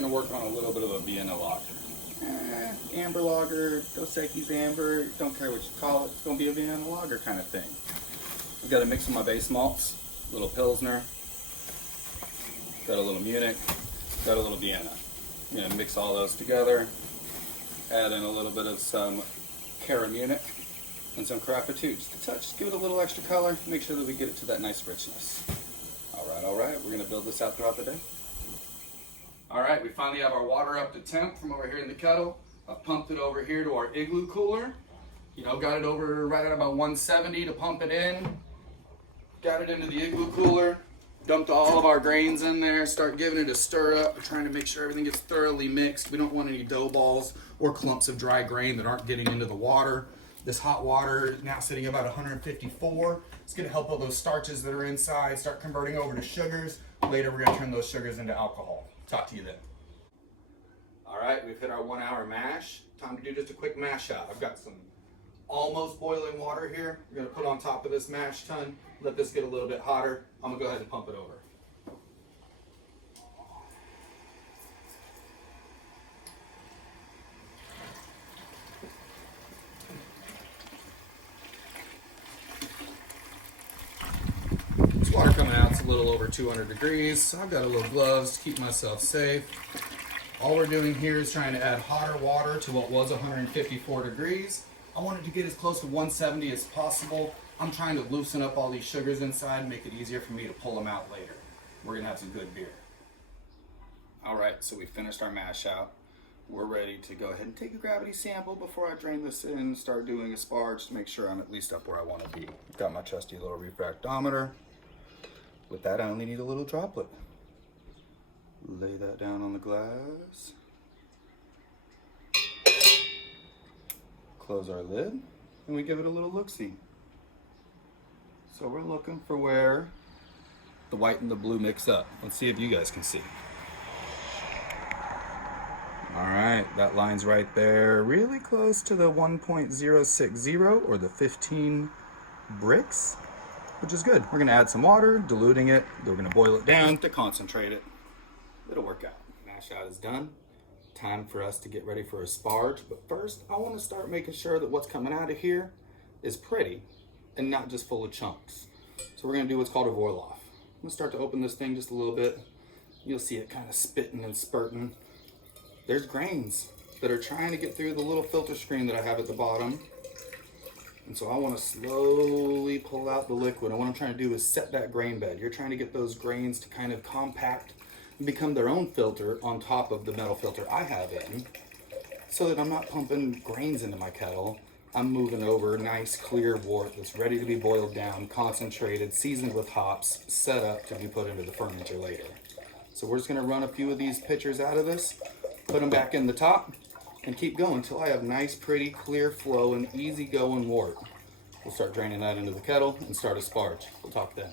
gonna work on a little bit of a Vienna lager. Amber lager, Dos Equis amber, don't care what you call it, it's gonna be a Vienna lager kind of thing. I've got a mix of my base malts, a little Pilsner, got a little Munich, got a little Vienna. I'm gonna mix all those together, add in a little bit of some Cara Munich and some Carafa just a touch, just give it a little extra color, make sure that we get it to that nice richness. All right, we're gonna build this out throughout the day. All right, we finally have our water up to temp from over here in the kettle. I've pumped it over here to our igloo cooler. Got it over right at about 170 to pump it in. Got it into the igloo cooler. Dumped all of our grains in there. Start giving it a stir up. We're trying to make sure everything gets thoroughly mixed. We don't want any dough balls or clumps of dry grain that aren't getting into the water. This hot water is now sitting about 154. It's gonna help all those starches that are inside start converting over to sugars. Later, we're gonna turn those sugars into alcohol. Talk to you then. All right, we've hit our 1 hour mash. Time to do just a quick mash out. I've got some almost boiling water here. We're gonna put on top of this mash tun. Let this get a little bit hotter. I'm gonna go ahead and pump it over. This water coming out is a little over 200 degrees. So I've got a little gloves to keep myself safe. All we're doing here is trying to add hotter water to what was 154 degrees. I want it to get as close to 170 as possible. I'm trying to loosen up all these sugars inside and make it easier for me to pull them out later. We're gonna have some good beer. All right, so we finished our mash out. We're ready to go ahead and take a gravity sample before I drain this in and start doing a sparge to make sure I'm at least up where I want to be. Got my trusty little refractometer. With that, I only need a little droplet. Lay that down on the glass. Close our lid, and we give it a little look-see. So we're looking for where the white and the blue mix up. Let's see if you guys can see. All right, that line's right there, really close to the 1.060 or the 15 bricks, which is good. We're gonna add some water, diluting it. We're gonna boil it down to concentrate it. It'll work out. Mash out is done. Time for us to get ready for a sparge. But first, I want to start making sure that what's coming out of here is pretty and not just full of chunks. So we're going to do what's called a voil-off. I'm going to start to open this thing just a little bit. You'll see it kind of spitting and spurting. There's grains that are trying to get through the little filter screen that I have at the bottom. And so I want to slowly pull out the liquid. And what I'm trying to do is set that grain bed. You're trying to get those grains to kind of compact and become their own filter on top of the metal filter I have in, so that I'm not pumping grains into my kettle. I'm moving over nice clear wort that's ready to be boiled down, concentrated, seasoned with hops, set up to be put into the fermenter later. So we're just gonna run a few of these pitchers out of this, put them back in the top, and keep going until I have nice, pretty, clear flow and easy going wort. We'll start draining that into the kettle and start a sparge. We'll talk then.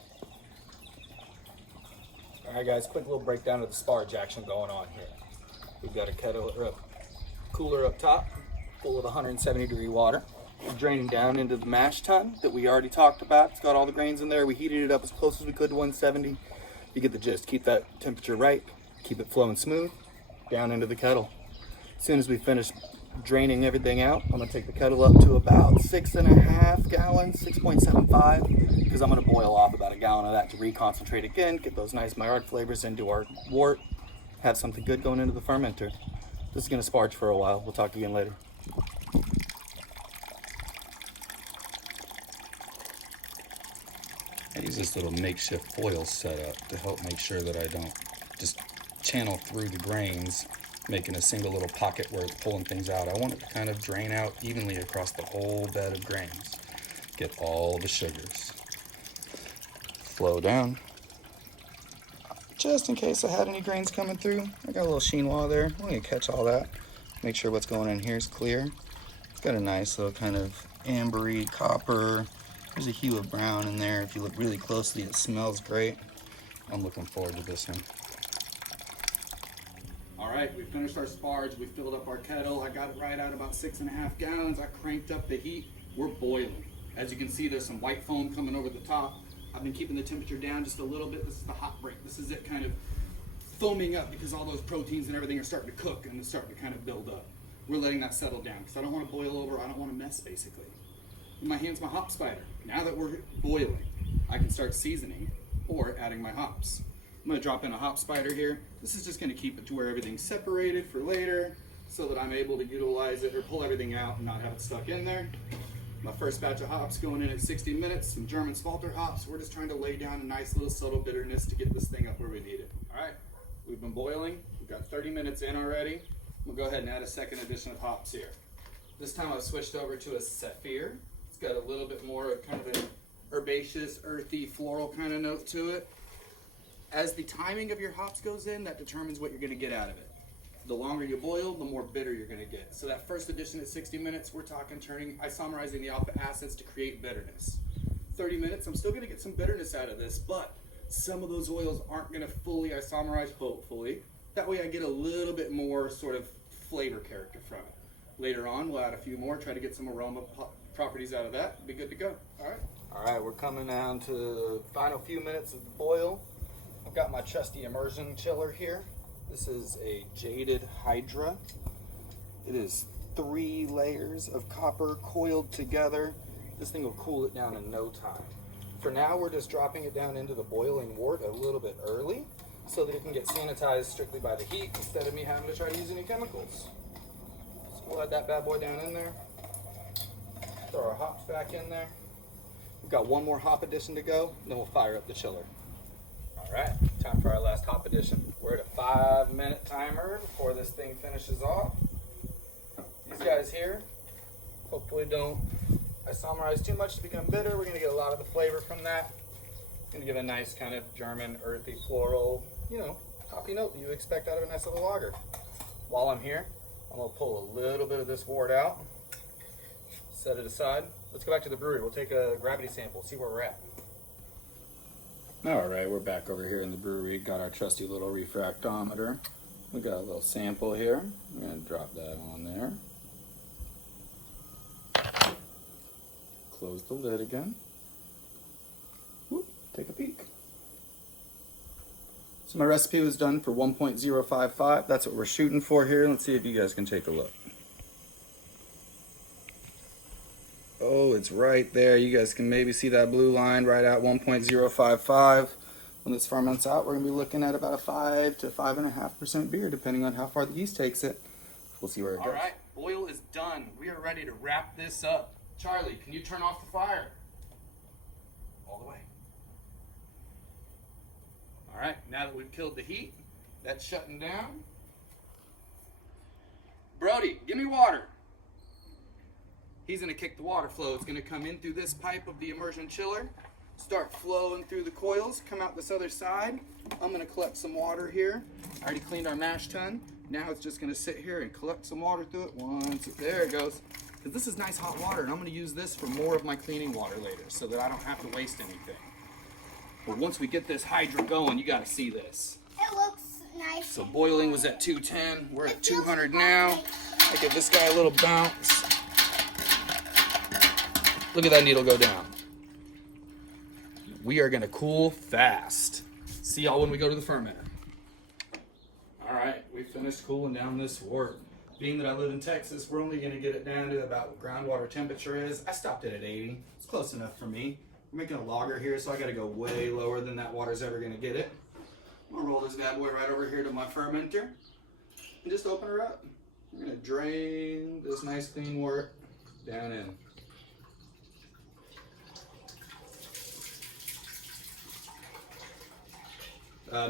All right, guys, quick little breakdown of the sparge action going on here. We've got a kettle or a cooler up top, full of 170 degree water. We're draining down into the mash tun that we already talked about. It's got all the grains in there. We heated it up as close as we could to 170. You get the gist. Keep that temperature right. Keep it flowing smooth. Down into the kettle. As soon as we finish draining everything out, I'm gonna take the kettle up to about 6.5 gallons, 6.75, because I'm gonna boil off about a gallon of that to reconcentrate again, get those nice Maillard flavors into our wort, have something good going into the fermenter. This is gonna sparge for a while. We'll talk again later. I use this little makeshift foil setup to help make sure that I don't just channel through the grains, making a single little pocket where it's pulling things out. I want it to kind of drain out evenly across the whole bed of grains. Get all the sugars. Flow down. Just in case I had any grains coming through, I got a little chinois there. I'm gonna catch all that. Make sure what's going in here is clear. It's got a nice little kind of ambery copper. There's a hue of brown in there. If you look really closely, it smells great. I'm looking forward to this one. All right, we finished our sparge. We filled up our kettle. I got it right at about 6.5 gallons. I cranked up the heat. We're boiling. As you can see, there's some white foam coming over the top. I've been keeping the temperature down just a little bit. This is the hot break. This is it kind of foaming up because all those proteins and everything are starting to cook and it's starting to kind of build up. We're letting that settle down because I don't want to boil over. I don't want to mess, basically. In my hand's my hop spider. Now that we're boiling, I can start seasoning or adding my hops. I'm going to drop in a hop spider here. This is just going to keep it to where everything's separated for later so that I'm able to utilize it or pull everything out and not have it stuck in there. My first batch of hops going in at 60 minutes, some German Spalter hops. We're just trying to lay down a nice little subtle bitterness to get this thing up where we need it. All right, we've been boiling. We've got 30 minutes in already. We'll go ahead and add a second addition of hops here. This time I've switched over to a Saphir. It's got a little bit more of kind of an herbaceous, earthy, floral kind of note to it. As the timing of your hops goes in, that determines what you're going to get out of it. The longer you boil, the more bitter you're going to get. So that first addition at 60 minutes, we're talking isomerizing the alpha acids to create bitterness. 30 minutes, I'm still going to get some bitterness out of this, but some of those oils aren't going to fully isomerize, hopefully. That way I get a little bit more sort of flavor character from it. Later on, we'll add a few more, try to get some aroma properties out of that. Be good to go. All right. All right, we're coming down to the final few minutes of the boil. I've got my trusty immersion chiller here. This is a Jaded Hydra. It is 3 layers of copper coiled together. This thing will cool it down in no time. For now, we're just dropping it down into the boiling wort a little bit early so that it can get sanitized strictly by the heat instead of me having to try to use any chemicals. So we'll add that bad boy down in there. Throw our hops back in there. We've got one more hop addition to go, then we'll fire up the chiller. All right, time for our last hop addition. We're at a 5-minute timer before this thing finishes off. These guys here hopefully don't isomerize too much to become bitter. We're gonna get a lot of the flavor from that. It's gonna give a nice kind of German, earthy, floral, hoppy note that you expect out of a nice little lager. While I'm here, I'm gonna pull a little bit of this wort out, set it aside. Let's go back to the brewery. We'll take a gravity sample, see where we're at. All right, we're back over here in the brewery. Got our trusty little refractometer. We got a little sample here. I'm gonna drop that on there. Close the lid again. Whoop, take a peek. So my recipe was done for 1.055. That's what we're shooting for here. Let's see if you guys can take a look. Oh, it's right there. You guys can maybe see that blue line right at 1.055. When this ferments out, we're going to be looking at about a 5 to 5.5% beer, depending on how far the yeast takes it. We'll see where it goes. All right, boil is done. We are ready to wrap this up. Charlie, can you turn off the fire? All the way. All right, now that we've killed the heat, that's shutting down. Brody, give me water. He's gonna kick the water flow. It's gonna come in through this pipe of the immersion chiller, start flowing through the coils, come out this other side. I'm gonna collect some water here. I already cleaned our mash tun. Now it's just gonna sit here and collect some water through it. There it goes. Because this is nice hot water, and I'm gonna use this for more of my cleaning water later so that I don't have to waste anything. But once we get this Hydra going, you gotta see this. It looks nice. So boiling was at 210, we're at 200 now. I give this guy a little bounce. Look at that needle go down. We are gonna cool fast. See y'all when we go to the fermenter. All right, we finished cooling down this wort. Being that I live in Texas, we're only gonna get it down to about what groundwater temperature is. I stopped it at 80. It's close enough for me. We're making a lager here, so I gotta go way lower than that water's ever gonna get it. I'm gonna roll this bad boy right over here to my fermenter and just open her up. I'm gonna drain this nice clean wort down in.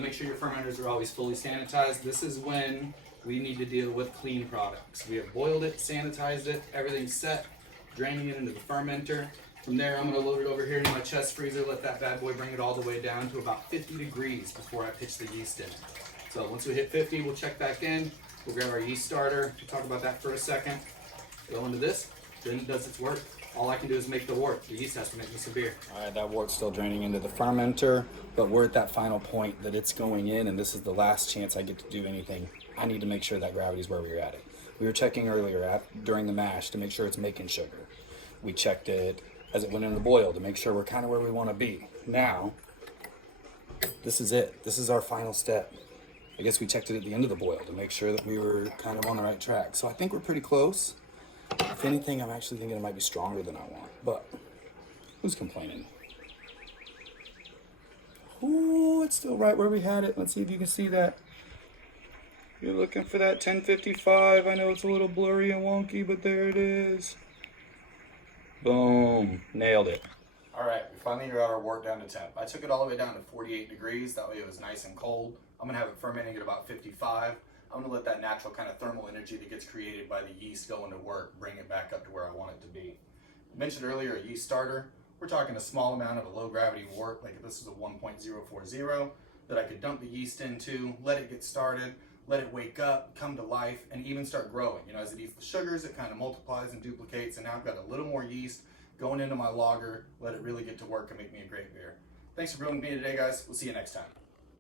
Make sure your fermenters are always fully sanitized. This is when we need to deal with clean products. We have boiled it, sanitized it, everything's set, draining it into the fermenter. From there, I'm gonna load it over here into my chest freezer, let that bad boy bring it all the way down to about 50 degrees before I pitch the yeast in. So once we hit 50, we'll check back in. We'll grab our yeast starter. We'll talk about that for a second. Go into this, then it does its work. All I can do is make the wort. The yeast has to make me some beer. All right, that wort's still draining into the fermenter, but we're at that final point that it's going in, and this is the last chance I get to do anything. I need to make sure that gravity's where we were at it. We were checking earlier during the mash to make sure it's making sugar. We checked it as it went into the boil to make sure we're kind of where we want to be. Now, this is it. This is our final step. I guess we checked it at the end of the boil to make sure that we were kind of on the right track. So I think we're pretty close. If anything, I'm actually thinking it might be stronger than I want, but who's complaining? Ooh, it's still right where we had it. Let's see if you can see that. You're looking for that 1055. I know it's a little blurry and wonky, but there it is. Boom, nailed it. All right, we finally got our wort down to temp. I took it all the way down to 48 degrees. That way it was nice and cold. I'm gonna have it fermenting at about 55. I'm gonna let that natural kind of thermal energy that gets created by the yeast go into work, bring it back up to where I want it to be. I mentioned earlier a yeast starter. We're talking a small amount of a low gravity wort, like if this is a 1.040, that I could dump the yeast into, let it get started, let it wake up, come to life, and even start growing. You know, as it eats the sugars, it kind of multiplies and duplicates, and now I've got a little more yeast going into my lager, let it really get to work and make me a great beer. Thanks for brewing with me today, guys. We'll see you next time.